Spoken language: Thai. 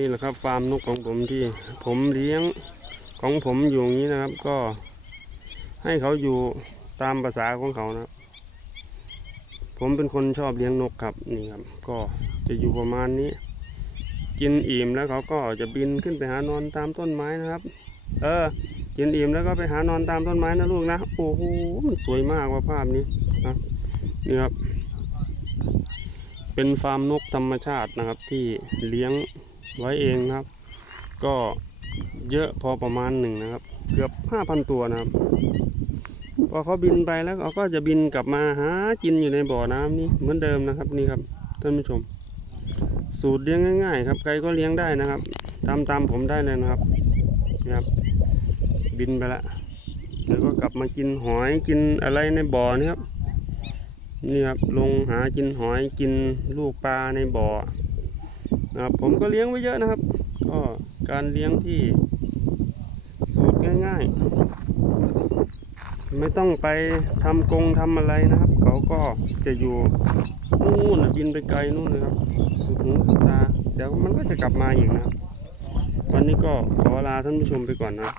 นี่แหละครับฟาร์มนกของผมที่ผมเลี้ยงของผมอยู่อย่างนี้นะครับ ก็ให้เขาอยู่ตามภาษาของเขานะครับ ผมเป็นคนชอบเลี้ยงนกครับนี่ครับ ก็จะอยู่ประมาณนี้ กินอิ่มแล้วเขาก็จะบินขึ้นไปหานอนตามต้นไม้นะครับ เออ กินอิ่มแล้วก็ไปหานอนตามต้นไม้นะลูกนะโอ้โหมันสวยมากว่าภาพนี้นะนี่ครับ เป็นฟาร์มนกธรรมชาตินะครับ ที่เลี้ยง ไว้เองนะครับ ก็เยอะพอประมาณหนึ่งนะครับ เกือบห้าพันตัวนะครับ พอเขาบินไปแล้วเขาก็จะบินกลับมาหากินอยู่ในบ่อน้ำนี่เหมือนเดิมนะครับนี่ครับท่านผู้ชม สูตรเลี้ยงง่าย ๆ ครับ ใครก็เลี้ยงได้นะครับ ตามตามผมได้เลยนะครับนี่ครับ บินไปละเดี๋ยวก็กลับมากินหอยกินอะไรในบ่อนี่ครับนี่ครับลงหากินหอยกินลูกปลาในบ่อ นะครับผมก็เลี้ยงไว้เยอะนะครับ ก็การเลี้ยงที่สูตรง่าย ๆ ไม่ต้องไปทำกรงทำอะไรนะครับ เขาก็จะอยู่นู่นบินไปไกลนู่นเลยครับ สุดหูสุดตาเดี๋ยวมันก็จะกลับมาอีกนะครับ วันนี้ก็ขอลาท่านผู้ชมไปก่อนนะ